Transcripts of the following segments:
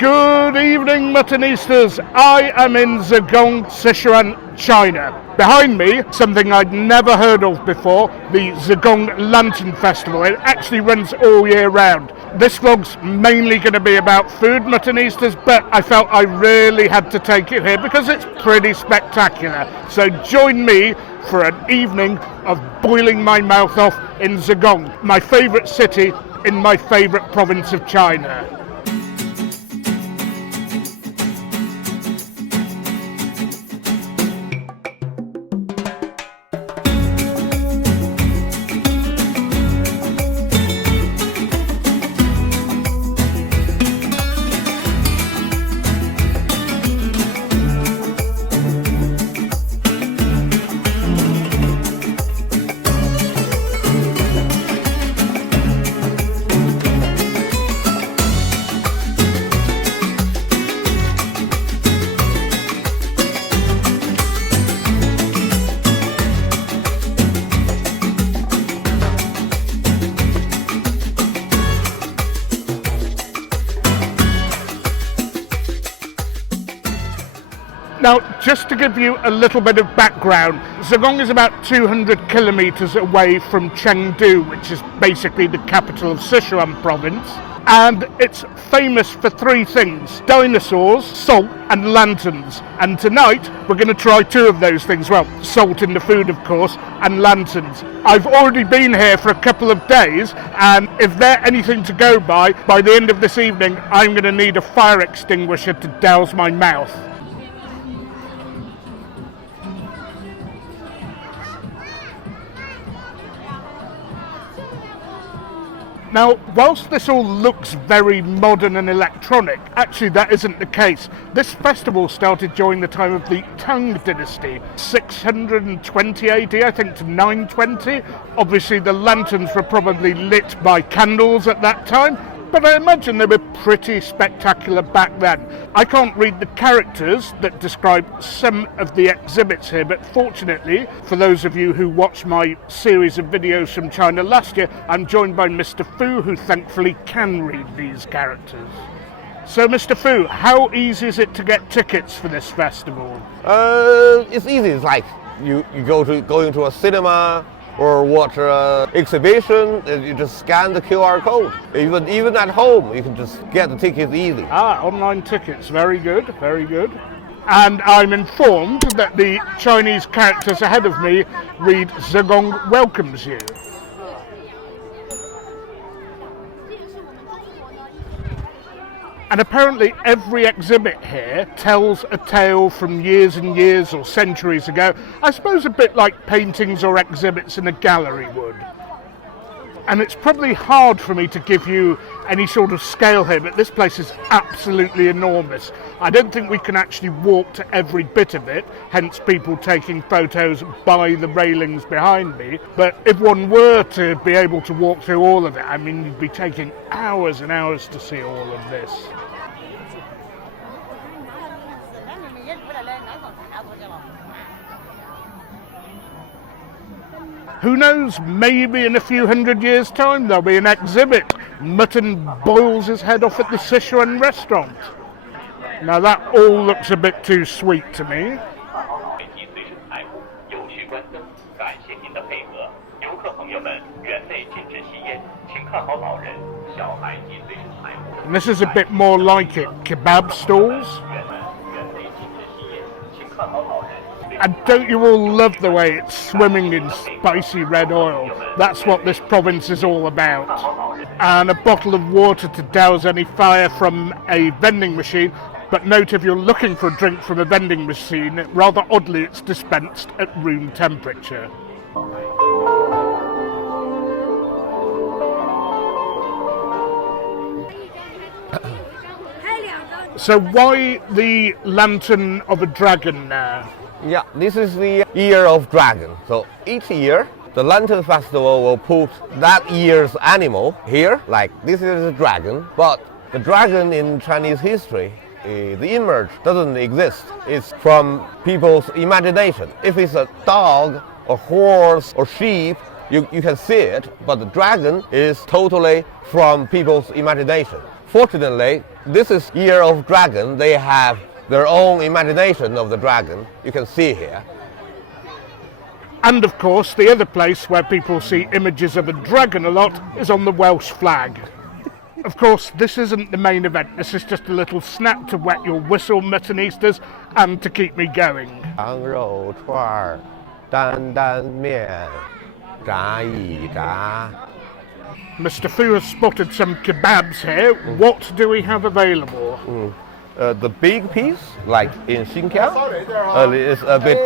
Good evening, Muttonistas. I am in Zigong, Sichuan, China. Behind me, something I'd never heard of before, the Zigong Lantern Festival. It actually runs all year round. This vlog's mainly going to be about food, Muttonistas, but I felt I really had to take it here because it's pretty spectacular. So join me for an evening of boiling my mouth off in Zigong, my favourite city in my favourite province of China. Now, just to give you a little bit of background, Zigong is about 200 kilometres away from Chengdu, which is basically the capital of Sichuan Province, and it's famous for three things: dinosaurs, salt and lanterns. And tonight we're going to try two of those things. Well, salt in the food, of course, and lanterns. I've already been here for a couple of days, and if they're anything to go by the end of this evening I'm going to need a fire extinguisher to douse my mouth. Now, whilst this all looks very modern and electronic, actually that isn't the case. This festival started during the time of the Tang dynasty, 620 AD, I think, to 920. Obviously the lanterns were probably lit by candles at that time, but I imagine they were pretty spectacular back then. I can't read the characters that describe some of the exhibits here, but fortunately, for those of you who watched my series of videos from China last year, I'm joined by Mr. Fu, who thankfully can read these characters. So, Mr. Fu, how easy is it to get tickets for this festival? It's easy. It's like you go into a cinema or watch an exhibition, and you just scan the QR code. Even at home, you can just get the tickets easy. Online tickets, very good, very good. And I'm informed that the Chinese characters ahead of me read "Zigong welcomes you." And apparently every exhibit here tells a tale from years and years or centuries ago. I suppose a bit like paintings or exhibits in a gallery would. And it's probably hard for me to give you any sort of scale here, but this place is absolutely enormous. I don't think we can actually walk to every bit of it, hence people taking photos by the railings behind me. But if one were to be able to walk through all of it, I mean, you'd be taking hours and hours to see all of this. Who knows, maybe in a few hundred years' time there'll be an exhibit. Mutton boils his head off at the Sichuan restaurant. Now that all looks a bit too sweet to me. And this is a bit more like it, kebab stalls. And don't you all love the way it's swimming in spicy red oil? That's what this province is all about. And a bottle of water to douse any fire from a vending machine. But note, if you're looking for a drink from a vending machine, rather oddly it's dispensed at room temperature. So why the lantern of a dragon now? Yeah, this is the year of dragon. So each year, the Lantern Festival will put that year's animal here, like this is a dragon. But the dragon in Chinese history, the image doesn't exist. It's from people's imagination. If it's a dog, a horse, or sheep, you can see it, but the dragon is totally from people's imagination. Fortunately, this is Year of Dragon. They have their own imagination of the dragon. You can see here. And of course, the other place where people see images of a dragon a lot is on the Welsh flag. Of course, this isn't the main event. This is just a little snack to wet your whistle, Muttonistas, and to keep me going. 羊肉串儿、担担面、炸一炸。 Mr Fu has spotted some kebabs here. What do we have available? The big piece, like in Xinjiang, is a bit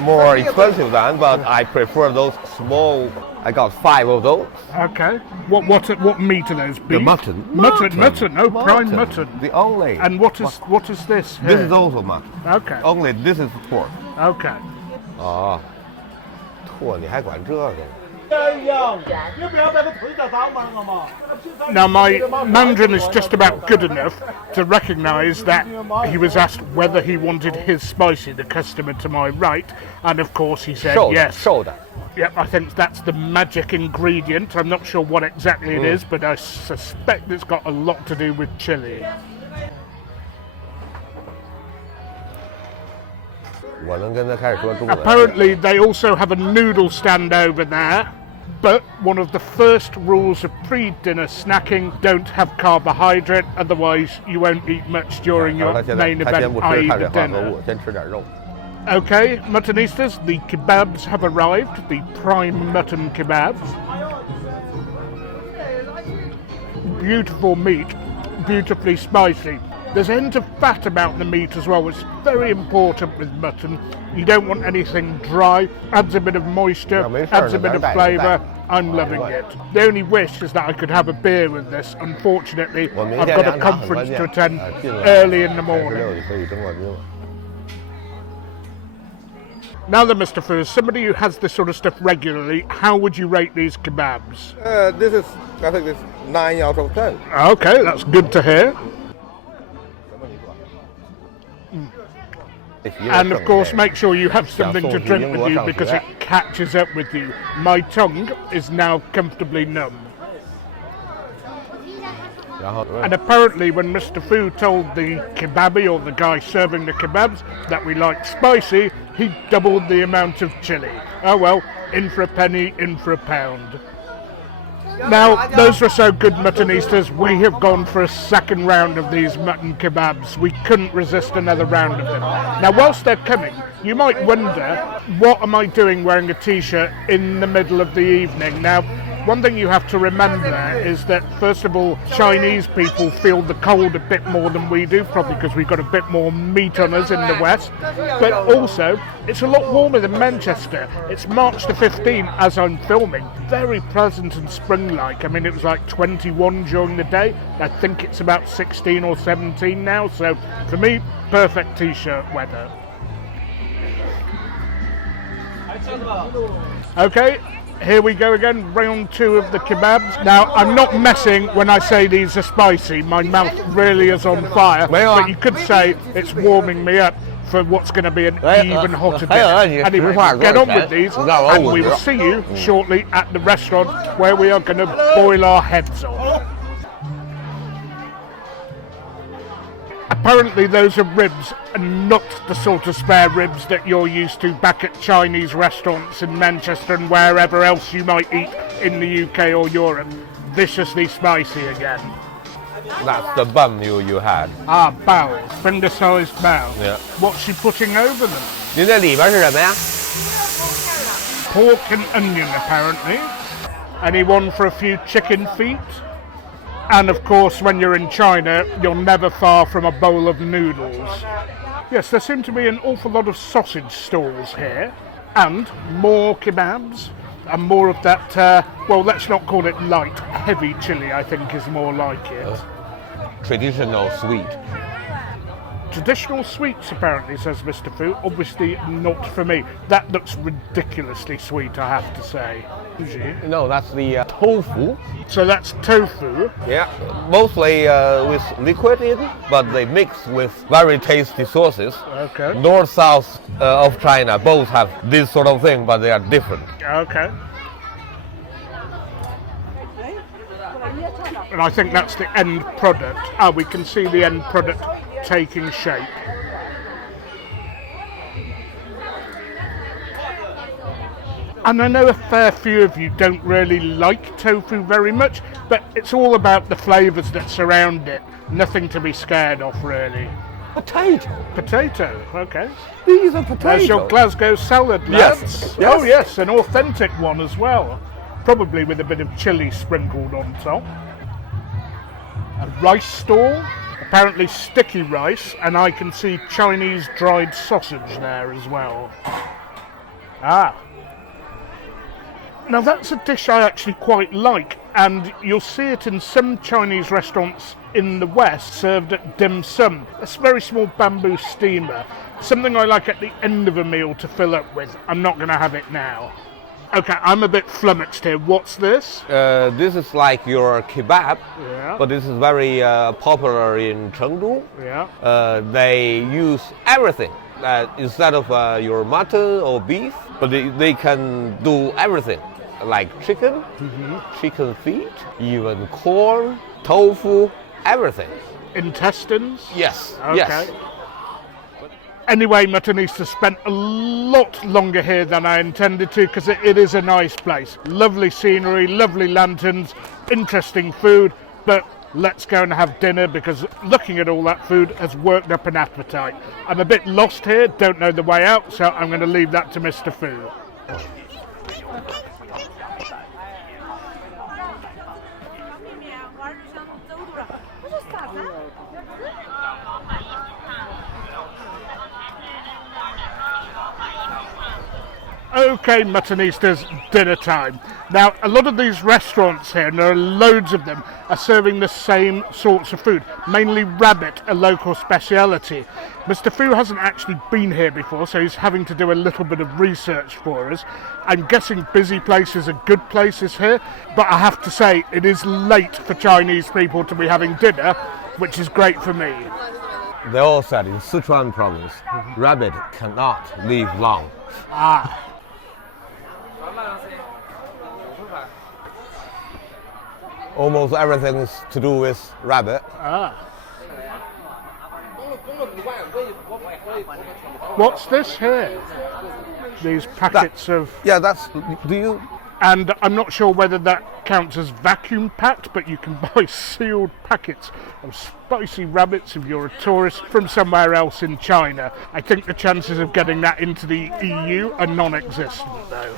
more expensive than, but I prefer those small. I got 5 of those. Okay. What meat are those? Beef? The mutton. Mutton. Oh, prime mutton. The only. And what is this? Here? This is also mutton. Okay. Only this is pork. Okay. 哦，嚯，你还管这个？ Now my Mandarin is just about good enough to recognise that he was asked whether he wanted his spicy, the customer to my right, and of course he said yes. 瘦的。 Yep, I think that's the magic ingredient. I'm not sure what exactly it is, but I suspect it's got a lot to do with chili. 我能跟他开始说中文。 Apparently they also have a noodle stand over there, but one of the first rules of pre-dinner snacking, don't have carbohydrate, otherwise you won't eat much during your 他现在 main 他先 event, 不吃 i.e. 碳 the 水化合 dinner. 物，先吃点肉。 Okay, Muttonistas, the kebabs have arrived, the Primemutton kebabs. Beautiful meat, beautifully spicy. There's a hint of fat about the meat as well, which is very important with mutton. You don't want anything dry, adds a bit of moisture, adds a bit of flavour. I'm loving it. The only wish is that I could have a beer with this. Unfortunately, I've got a conference to attend early in the morning. Now then, Mr Fu, as somebody who has this sort of stuff regularly, how would you rate these kebabs? This is, I think it's 9 out of 10. Okay, that's good to hear. And of course, make sure you have something to drink with you because it catches up with you. My tongue is now comfortably numb. And apparently when Mr Fu told the kebabi, or the guy serving the kebabs, that we liked spicy, he doubled the amount of chili. Oh well, in for a penny, in for a pound. Now, those were so good, Muttonistas, we have gone for a second round of these mutton kebabs. We couldn't resist another round of them. Now, whilst they're coming, you might wonder, what am I doing wearing a t-shirt in the middle of the evening? Now, one thing you have to remember is that, first of all, Chinese people feel the cold a bit more than we do, probably because we've got a bit more meat on us in the West. But also, it's a lot warmer than Manchester. It's March the 15th as I'm filming. Very pleasant and spring-like. I mean, it was like 21 during the day. I think it's about 16 or 17 now. So, for me, perfect t-shirt weather. Okay. Here we go again, round 2 of the kebabs. Now, I'm not messing when I say these are spicy. My mouth really is on fire. But you could say it's warming me up for what's going to be an even hotter dinner. Anyway, get on with these, and we will see you shortly at the restaurant where we are going to boil our heads off. Apparently those are ribs and not the sort of spare ribs that you're used to back at Chinese restaurants in Manchester and wherever else you might eat in the UK or Europe. Viciously spicy again. That's the bun you had. Ah, bao, finger-sized bao. Yeah. What's she putting over them? 您这里边是什么呀？ Pork and onion, apparently. Anyone for a few chicken feet? And of course, when you're in China, you're never far from a bowl of noodles. Yes, there seem to be an awful lot of sausage stalls here, and more kebabs, and more of that, well, let's not call it light, heavy chili, I think is more like it. Traditional sweet. Traditional sweets, apparently, says Mr Fu. Obviously not for me. That looks ridiculously sweet, I have to say. No, that's the tofu. So that's tofu. Yeah, mostly with liquid in, but they mix with very tasty sauces. Okay. North, south of China both have this sort of thing, but they are different. Okay. And I think that's the end product. We can see the end product taking shape. And I know a fair few of you don't really like tofu very much, but it's all about the flavours that surround it. Nothing to be scared of, really. Potato. Potato, okay. These are potatoes. There's your Glasgow salad, lads. Yes. Oh yes, an authentic one as well. Probably with a bit of chilli sprinkled on top. A rice stall, apparently sticky rice, and I can see Chinese dried sausage there as well. Now that's a dish I actually quite like, and you'll see it in some Chinese restaurants in the West served at dim sum. It's a very small bamboo steamer, something I like at the end of a meal to fill up with. I'm not going to have it now. Okay, I'm a bit flummoxed here. What's this? This is like your kebab, but this is very popular in Chengdu. Yeah. They use everything instead of your mutton or beef, but they can do everything, like chicken, chicken feet, even corn, tofu, everything. Intestines? Yes. Okay. Yes. Anyway, Muttonista spent a lot longer here than I intended to because it is a nice place. Lovely scenery, lovely lanterns, interesting food, but let's go and have dinner because looking at all that food has worked up an appetite. I'm a bit lost here, don't know the way out, so I'm going to leave that to Mr. Fu. Okay, Muttonistas, dinner time. Now, a lot of these restaurants here, and there are loads of them, are serving the same sorts of food, mainly rabbit, a local speciality. Mr. Fu hasn't actually been here before, so he's having to do a little bit of research for us. I'm guessing busy places are good places here, but I have to say, it is late for Chinese people to be having dinner, which is great for me. They all said in Sichuan Province, rabbit cannot live long. Almost everything is to do with rabbit. What's this here? These packets of... Yeah, that's... Do you... And I'm not sure whether that counts as vacuum packed, but you can buy sealed packets of spicy rabbits if you're a tourist from somewhere else in China. I think the chances of getting that into the EU are non-existent, though.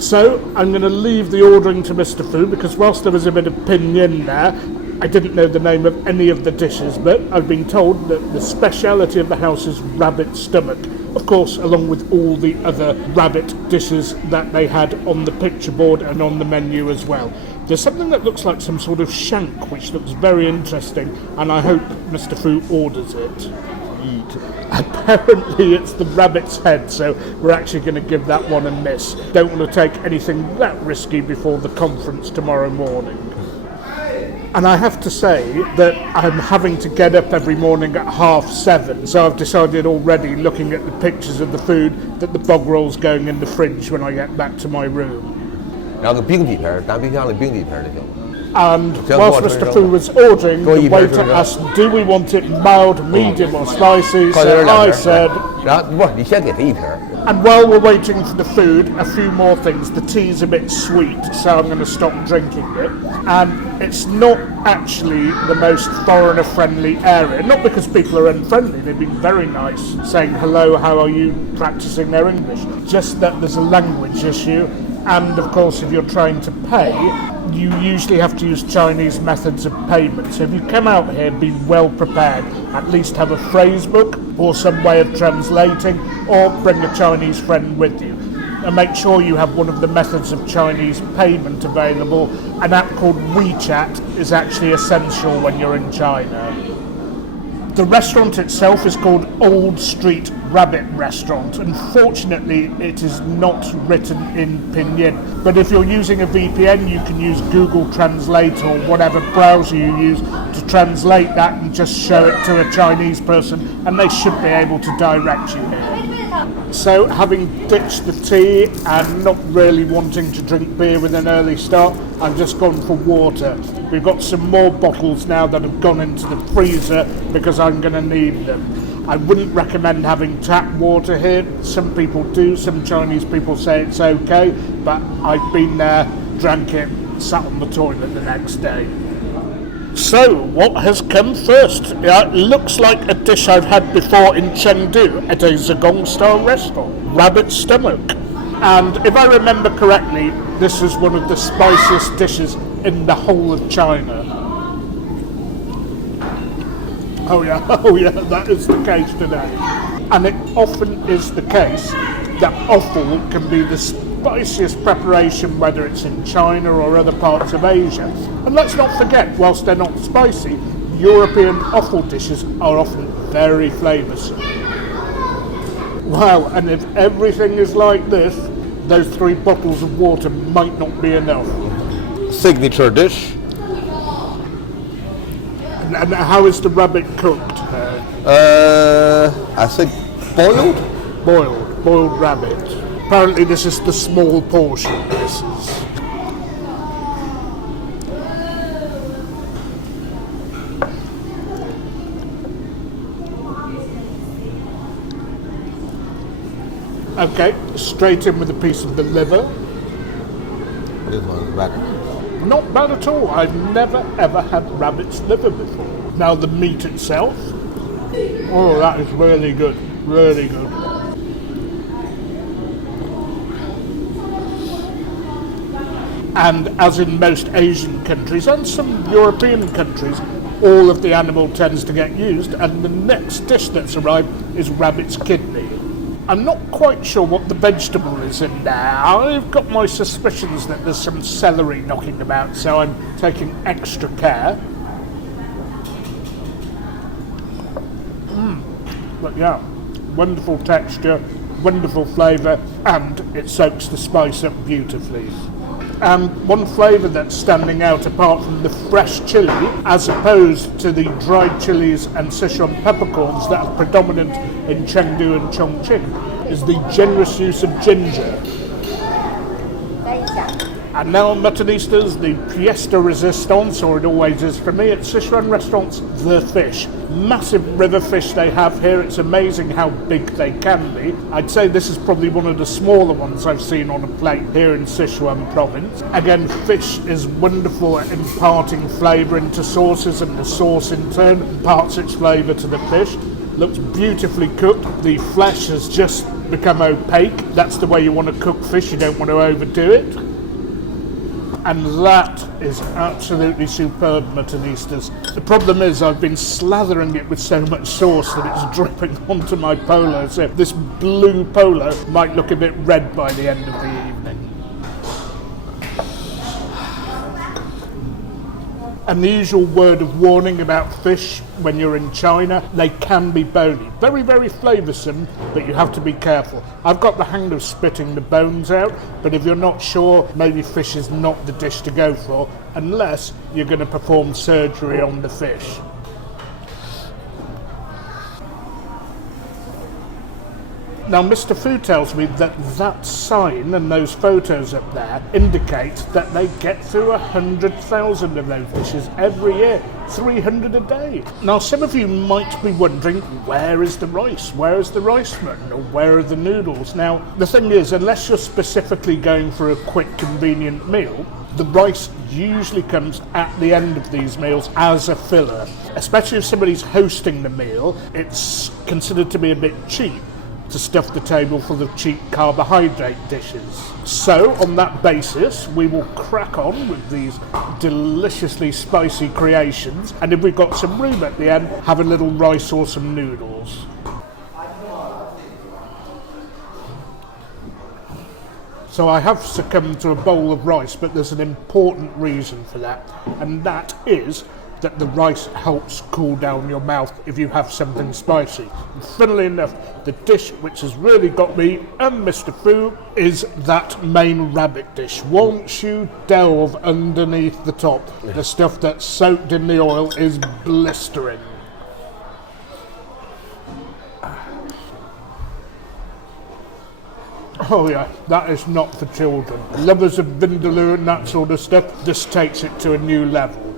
So I'm going to leave the ordering to Mr. Fu because whilst there was a bit of pinyin there, I didn't know the name of any of the dishes, but I've been told that the speciality of the house is rabbit stomach. Of course, along with all the other rabbit dishes that they had on the picture board and on the menu as well. There's something that looks like some sort of shank, which looks very interesting, and I hope Mr. Fu orders it. Apparently it's the rabbit's head, so we're actually going to give that one a miss. Don't want to take anything that risky before the conference tomorrow morning. And I have to say that I'm having to get up every morning at 7:30, so I've decided already, looking at the pictures of the food, that the bog roll's going in the fridge when I get back to my room. 然后冰几瓶，拿冰箱里冰几瓶就行。 And whilst Mr. Fu was ordering, the waiter asked, do we want it mild, medium or spicy? So I said... And while we're waiting for the food, a few more things. The tea's a bit sweet, so I'm going to stop drinking it. And it's not actually the most foreigner-friendly area. Not because people are unfriendly, they've been very nice, saying hello, how are you, practicing their English. Just that there's a language issue. And of course, if you're trying to pay, you usually have to use Chinese methods of payment. So if you come out here, be well prepared. At least have a phrase book or some way of translating, or bring a Chinese friend with you. And make sure you have one of the methods of Chinese payment available. An app called WeChat is actually essential when you're in China. The restaurant itself is called Old Street rabbit restaurant. Unfortunately, it is not written in pinyin. But if you're using a VPN, you can use Google Translate or whatever browser you use to translate that and just show it to a Chinese person, and they should be able to direct you here. So, having ditched the tea and not really wanting to drink beer with an early start, I've just gone for water. We've got some more bottles now that have gone into the freezer because I'm going to need them. I wouldn't recommend having tap water here. Some people do, some Chinese people say it's okay, but I've been there, drank it, sat on the toilet the next day. So, what has come first? It looks like a dish I've had before in Chengdu at a Zigong style restaurant. Rabbit stomach. And if I remember correctly, this is one of the spiciest dishes in the whole of China. Oh yeah, that is the case today. And it often is the case that offal can be the spiciest preparation, whether it's in China or other parts of Asia. And let's not forget, whilst they're not spicy, European offal dishes are often very flavoursome. Wow, and if everything is like this, those 3 bottles of water might not be enough. Signature dish. And how is the rabbit cooked? I think boiled. Boiled rabbit. Apparently this is the small portion. This is. Okay, straight in with a piece of the liver. This one's better. Not bad at all. I've never ever had rabbit's liver before. Now the meat itself. Oh, that is really good. Really good. And as in most Asian countries and some European countries, all of the animal tends to get used, and the next dish that's arrived is rabbit's kidney. I'm not quite sure what the vegetable is in there. I've got my suspicions that there's some celery knocking about, so I'm taking extra care. But yeah, wonderful texture, wonderful flavour, and it soaks the spice up beautifully. And one flavour that's standing out apart from the fresh chilli, as opposed to the dried chilies and Sichuan peppercorns that are predominant in Chengdu and Chongqing, is the generous use of ginger. And now, muttonistas, the pièce de résistance, or it always is for me, at Sichuan restaurants, the fish. Massive river fish they have here. It's amazing how big they can be. I'd say this is probably one of the smaller ones I've seen on a plate here in Sichuan Province. Again, fish is wonderful at imparting flavour into sauces, and the sauce in turn imparts its flavour to the fish. Looks beautifully cooked. The flesh has just become opaque. That's the way you want to cook fish. You don't want to overdo it. And that is absolutely superb, muttonistas. The problem is I've been slathering it with so much sauce that it's dripping onto my polo, so this blue polo might look a bit red by the end of the evening. And the usual word of warning about fish when you're in China, they can be bony. Very, very flavoursome, but you have to be careful. I've got the hang of spitting the bones out, but if you're not sure, maybe fish is not the dish to go for, unless you're going to perform surgery on the fish. Now, Mr. Fu tells me that that sign and those photos up there indicate that they get through 100,000 of those dishes every year, 300 a day. Now, some of you might be wondering, where is the rice? Where is the rice mutton? Or where are the noodles? Now, the thing is, unless you're specifically going for a quick, convenient meal, the rice usually comes at the end of these meals as a filler. Especially if somebody's hosting the meal, it's considered to be a bit cheap to stuff the table full of cheap carbohydrate dishes. So, on that basis, we will crack on with these deliciously spicy creations, and if we've got some room at the end, have a little rice or some noodles. So I have succumbed to a bowl of rice, but there's an important reason for that, and that is that the rice helps cool down your mouth if you have something spicy. And funnily enough, the dish which has really got me and Mr. Fu is that main rabbit dish. Once you delve underneath the top, the stuff that's soaked in the oil is blistering. Oh yeah, that is not for children. Lovers of vindaloo and that sort of stuff, this takes it to a new level.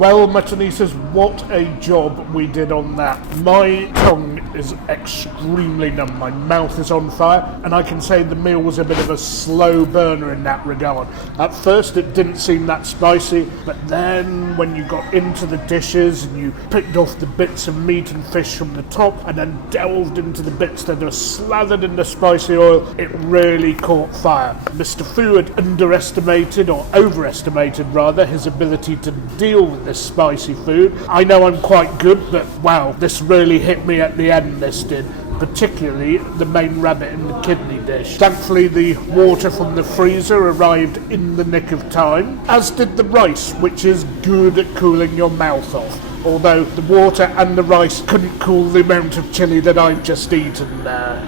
Well, Muttonistas, what a job we did on that. My tongue is extremely numb, my mouth is on fire, and I can say the meal was a bit of a slow burner in that regard. At first it didn't seem that spicy, but then when you got into the dishes and you picked off the bits of meat and fish from the top and then delved into the bits that are slathered in the spicy oil, it really caught fire. Mr. Fu had underestimated, or overestimated rather, his ability to deal with this spicy food. I know I'm quite good, but wow, this really hit me at the end, this did. Particularly the main rabbit and the kidney dish. Thankfully the water from the freezer arrived in the nick of time, as did the rice, which is good at cooling your mouth off. Although the water and the rice couldn't cool the amount of chili that I've just eaten there.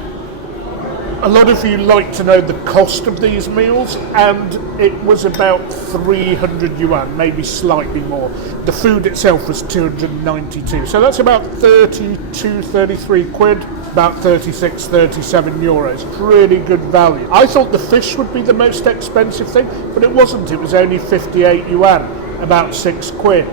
A lot of you like to know the cost of these meals, and it was about 300 yuan, maybe slightly more. The food itself was 292, so that's about 32, 33 quid, about 36, 37 euros. Pretty good value. I thought the fish would be the most expensive thing, but it wasn't. It was only 58 yuan, about 6 quid.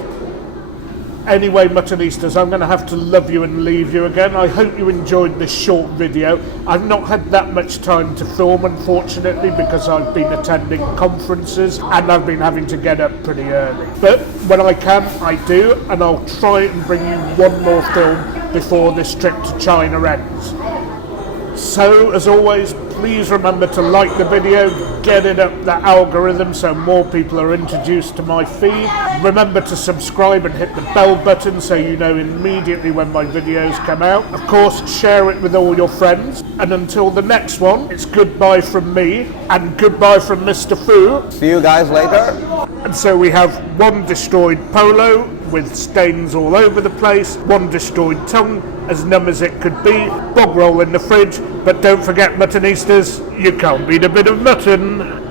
Anyway, Muttonistas, I'm going to have to love you and leave you again. I hope you enjoyed this short video. I've not had that much time to film, unfortunately, because I've been attending conferences and I've been having to get up pretty early. But when I can, I do, and I'll try and bring you one more film before this trip to China ends. So, as always, please remember to like the video, get it up the algorithm so more people are introduced to my feed. Remember to subscribe and hit the bell button so you know immediately when my videos come out. Of course, share it with all your friends. And until the next one, it's goodbye from me and goodbye from Mr. Fu. See you guys later. And so we have one destroyed polo with stains all over the place, one destroyed tongue, as numb as it could be, bog roll in the fridge, but don't forget, Muttonistas, you can't beat a bit of mutton.